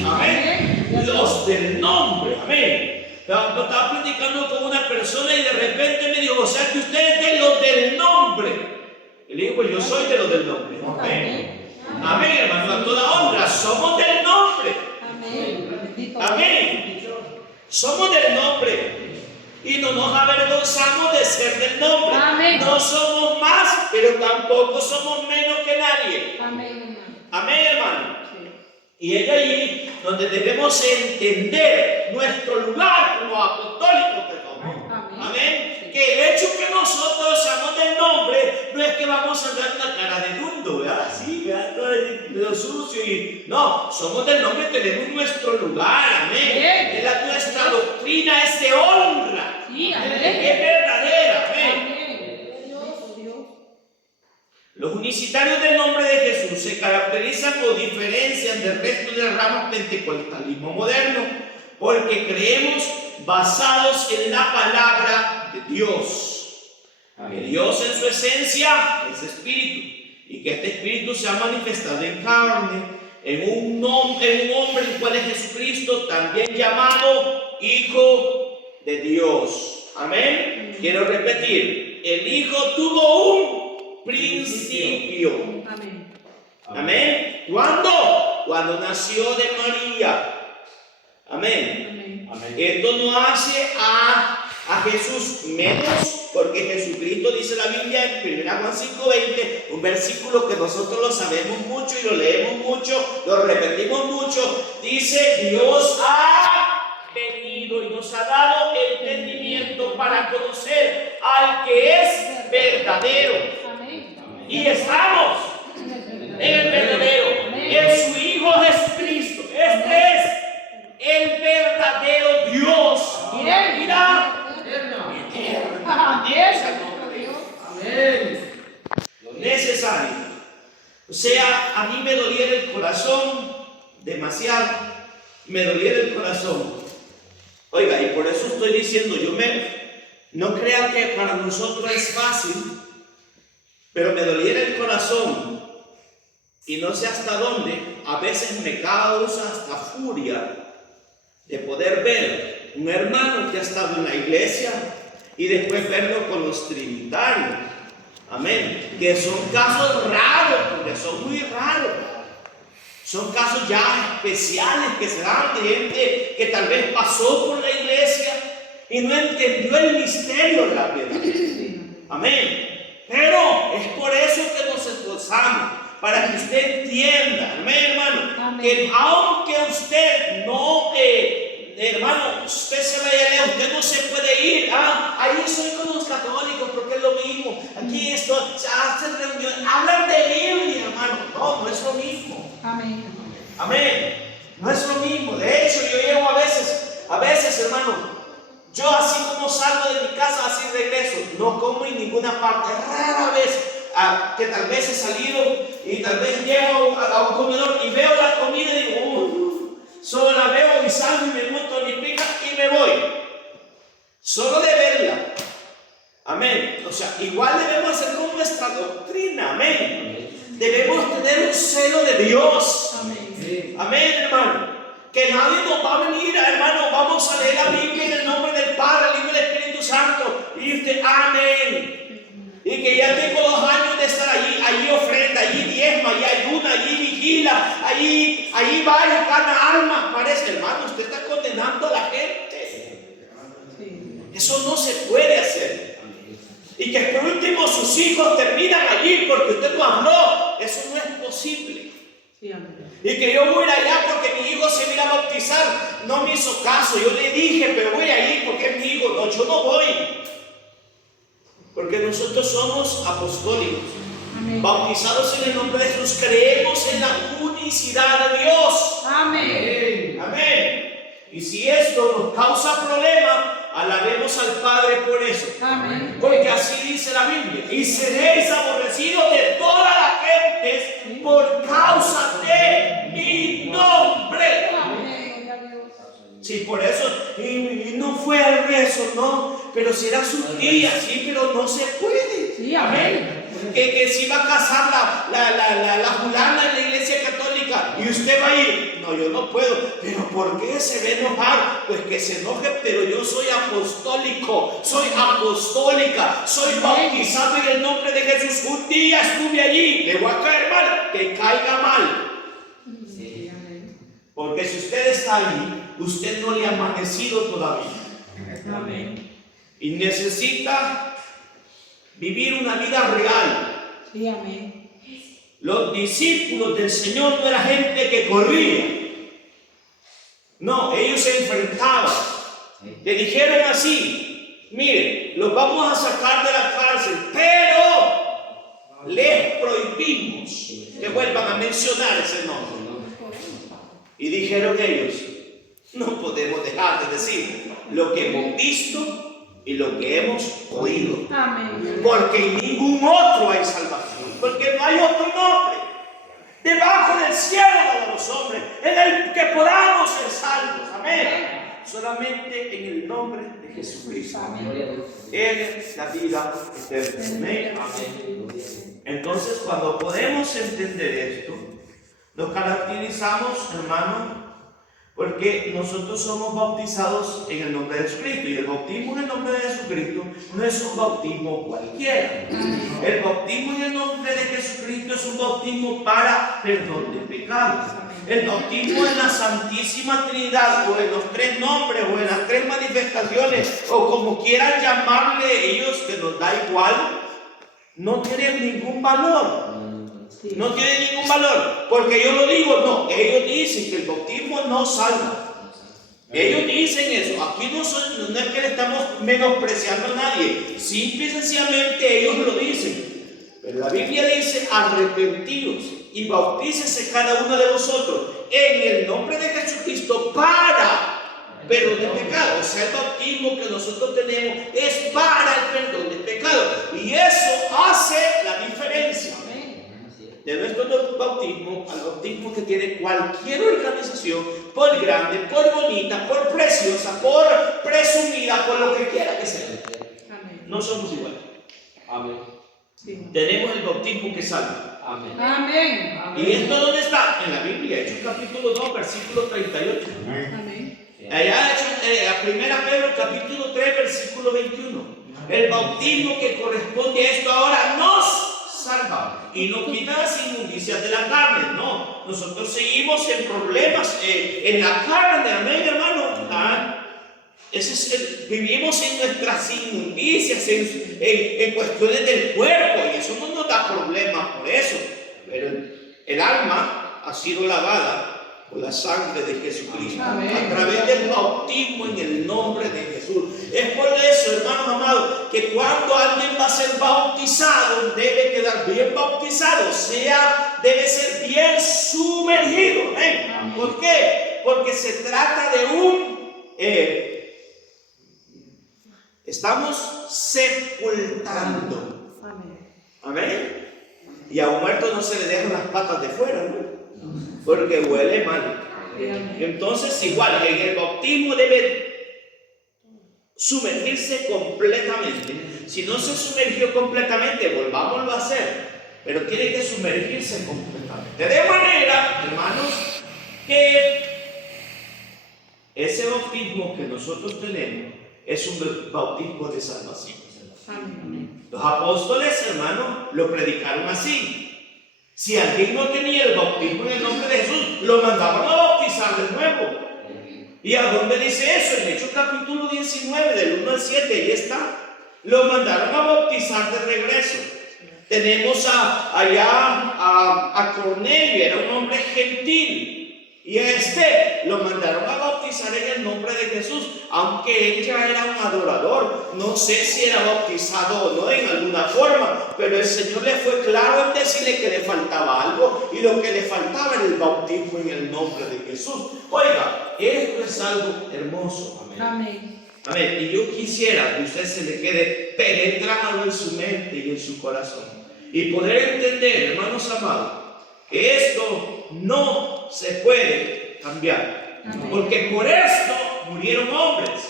Amén. Los del nombre. Amén. Estaba platicando con una persona y de repente me dijo, o sea que usted es de los del nombre. Y le digo, pues yo soy de los del nombre. Amén. Amén, hermano, a toda honra, somos del nombre. Amén. Somos del nombre. Y no nos avergonzamos de ser del nombre. Amén. No somos más, pero tampoco somos menos que nadie. Amén. Amén, hermano. Y es allí donde debemos entender nuestro lugar como apostólicos que somos. Amén. Que el hecho que nosotros seamos del nombre no es que vamos a dar una cara de mundo, ¿verdad? Sí, ¿verdad? Todo lo sucio y no, somos del nombre, tenemos nuestro lugar. Amén. Nuestra doctrina es de honra. Sí, amén. Es verdadera. Amén. Los unicitarios del nombre de Jesús se caracterizan o diferencian del resto de las ramas pentecostalismo moderno porque creemos basados en la palabra de Dios. Que Dios en su esencia es espíritu y que este espíritu se ha manifestado en carne, en un hombre el cual es Jesucristo, también llamado Hijo de Dios. Amén. Quiero repetir, el Hijo tuvo un principio. Amén. Amén. ¿Cuándo? Cuando nació de María. Amén. Esto no hace a Jesús menos, porque Jesucristo dice la Biblia en 1 Juan 5:20, un versículo que nosotros lo sabemos mucho y lo leemos mucho, lo repetimos mucho. Dice: Dios ha venido y nos ha dado entendimiento para conocer al que es verdadero. Y estamos en el verdadero, en su Hijo Jesucristo. Este es el verdadero Dios. Mira, necesario. O sea, a mí me doliera el corazón demasiado. Me doliera el corazón. Oiga, y por eso estoy diciendo, no crean que para nosotros es fácil, pero me doliera el corazón y no sé hasta dónde, a veces me causa hasta furia de poder ver un hermano que ha estado en la iglesia y después verlo con los trinitarios. Amén. Que son casos raros, porque son muy raros. Son casos ya especiales que se dan de gente que tal vez pasó por la iglesia y no entendió el misterio de la piedad. Amén. Pero es por eso que nos esforzamos, para que usted entienda, amén, hermano, amén, que aunque usted no hermano, usted se vaya lejos, usted no se puede ir. Ahí soy con los católicos porque es lo mismo. Aquí esto, se hacen reuniones, hablan de Biblia, hermano. No, no es lo mismo. Amén. Amén. No es lo mismo. De hecho, yo llego a veces, hermano, yo así como salgo de mi casa, así regreso. No como en ninguna parte. Rara vez que tal vez he salido y tal vez llego a un comedor y veo la comida y digo, solo la veo y salgo y me monto en mi pica y me voy. Solo de verla. Amén. O sea, igual debemos hacer con nuestra doctrina. Amén. Debemos tener un celo de Dios. Amén. Amén, hermano. Que nadie nos va a venir, hermano. Vamos a leer la Biblia en el nombre del Padre, el Hijo y del Espíritu Santo. Y usted, amén. Y que ya tengo 2 años de estar allí ofrenda, allí diezma, allí ayuna, allí vigila, allí va y gana alma. Parece, hermano, usted está condenando a la gente. Eso no se puede hacer. Y que por último sus hijos terminan allí porque usted no habló. Eso no es posible. Y que yo voy a ir allá porque mi hijo se va a ir a bautizar. No me hizo caso. Yo le dije, pero voy a ir porque es mi hijo. No, yo no voy. Porque nosotros somos apostólicos. Amén. Bautizados en el nombre de Jesús. Creemos en la unicidad de Dios. Amén. Amén. Y si esto nos causa problema, alabemos al Padre por eso. Amén. Porque así dice la Biblia. Y seréis aborrecidos de todas las gentes por causa de mi nombre. Sí, por eso, y no fue al rezo, no, pero será su tía, sí, pero no se puede. Sí, amén. Que si va a casar la fulana en la iglesia católica y usted va a ir, no, yo no puedo, pero ¿por qué se va a enojar? Pues que se enoje, pero yo soy apostólico, soy apostólica, soy bautizado en el nombre de Jesús. Un día estuve allí, le voy a caer mal, que caiga mal. Porque si usted está allí, usted no le ha amanecido todavía. Amén. Y necesita vivir una vida real. Sí, amén. Los discípulos del Señor no era gente que corría. No, ellos se enfrentaban. Le dijeron así: mire, los vamos a sacar de la cárcel, pero les prohibimos que vuelvan a mencionar ese nombre. Y dijeron ellos: no podemos dejar de decir lo que hemos visto y lo que hemos oído. Amén. Porque en ningún otro hay salvación. Porque no hay otro nombre debajo del cielo de los hombres en el que podamos ser salvos. Amén. Solamente en el nombre de Jesucristo. Amén. Él es la vida eterna. Amén. Entonces, cuando podemos entender esto, nos caracterizamos, hermano, porque nosotros somos bautizados en el nombre de Jesucristo. Y el bautismo en el nombre de Jesucristo no es un bautismo cualquiera. El bautismo en el nombre de Jesucristo es un bautismo para perdón de pecados. El bautismo en la Santísima Trinidad, o en los 3 nombres, o en las 3 manifestaciones, o como quieran llamarle ellos, que nos da igual, no tiene ningún valor. No tiene ningún valor, porque yo lo digo, no, ellos dicen que el bautismo no salva. Ellos dicen eso. Aquí no es que le estamos menospreciando a nadie, simple y sencillamente ellos lo dicen. Pero la Biblia dice: arrepentidos y bautícese cada uno de vosotros en el nombre de Jesucristo para perdón de pecado. O sea, el bautismo que nosotros tenemos es para el perdón de pecado, y eso hace la diferencia de nuestro bautismo al bautismo que tiene cualquier organización, por grande, por bonita, por preciosa, por presumida, por lo que quiera que sea. Amén. No somos iguales. Amén. Sí. Tenemos el bautismo que salva. Amén. Amén. ¿Y esto dónde está? En la Biblia, Hechos capítulo 2, versículo 38. Amén. Allá, a 1 Pedro capítulo 3, versículo 21. El bautismo que corresponde a esto ahora nos salva y no quita las inmundicias de la carne. No, nosotros seguimos en problemas en la carne. Amén, hermano. Vivimos en nuestras inmundicias, en cuestiones del cuerpo, y eso no nos da problemas por eso. Pero el alma ha sido lavada por la sangre de Jesucristo, Amén. a través del bautismo en el nombre de Jesús. Es por eso, hermanos amados, que cuando alguien va a ser bautizado, debe quedar bien bautizado, debe ser bien sumergido. ¿Eh? ¿Por qué? Porque se trata de estamos sepultando. Amén. Y a un muerto no se le dejan las patas de fuera, ¿no? Porque huele mal. Entonces, igual, en el bautismo debe sumergirse completamente. Si no se sumergió completamente, volvámoslo a hacer. Pero tiene que sumergirse completamente. De manera, hermanos, que ese bautismo que nosotros tenemos es un bautismo de salvación. Los apóstoles, hermanos, lo predicaron así. Si alguien no tenía el bautismo en el nombre de Jesús, lo mandaban a bautizar de nuevo. ¿Y a dónde dice eso? En Hechos capítulo 19, del 1 al 7, ahí está. Lo mandaron a bautizar de regreso. Tenemos allá a Cornelio, era un hombre gentil. Y lo mandaron a bautizar en el nombre de Jesús, aunque él ya era un adorador. No sé si era bautizado o no en alguna forma, pero el Señor le fue claro en decirle que le faltaba algo, y lo que le faltaba era el bautismo en el nombre de Jesús. Oiga, esto es algo hermoso. Amén. Amén. Amén. Y yo quisiera que usted se le quede penetrado en su mente y en su corazón, y poder entender, hermanos amados, que esto no se puede cambiar. Amén. Porque por esto murieron hombres.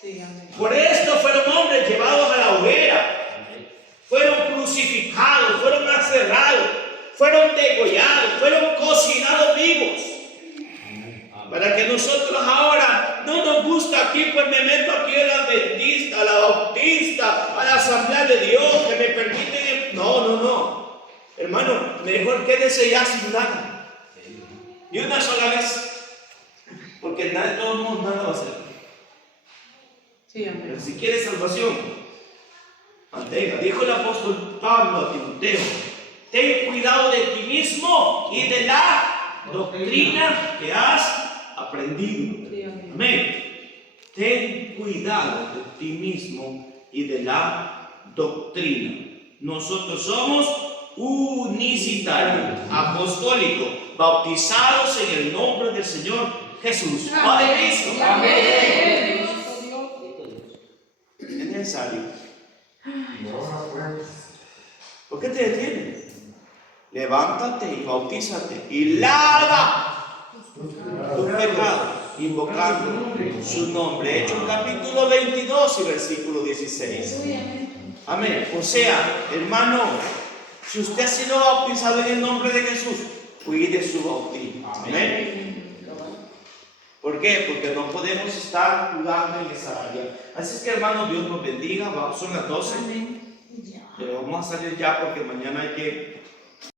Sí, amén. Por esto fueron hombres llevados a la hoguera. Fueron crucificados, fueron aserrados, fueron degollados, fueron cocinados vivos. Para que nosotros ahora no nos gusta aquí, pues me meto aquí a la adventista, a la bautista, a la asamblea de Dios, que me permiten. No. Hermano, mejor quédese ya sin nada. Y una sola vez. Porque nada, de todos modos, nada va a ser. Sí, amén. Pero si quiere salvación, mantenga. Dijo el apóstol Pablo a Timoteo: ten cuidado de ti mismo y de la doctrina que has aprendido. Sí, amén. Amén. Ten cuidado de ti mismo y de la doctrina. Nosotros somos unicitarios, apostólicos, bautizados en el nombre del Señor Jesús. Padre Cristo. Amén. Es necesario. ¿Por qué te detienes? Levántate y bautízate y lava tus pecados, invocando su nombre. Hechos capítulo 22 y versículo 16. Amén. O sea, hermano, si usted ha sido bautizado en el nombre de Jesús, cuide su bautismo. Amén. ¿Por qué? Porque no podemos estar jugando en esa área. Así es que, hermanos, Dios nos bendiga. Son las 12. Pero vamos a salir ya porque mañana hay que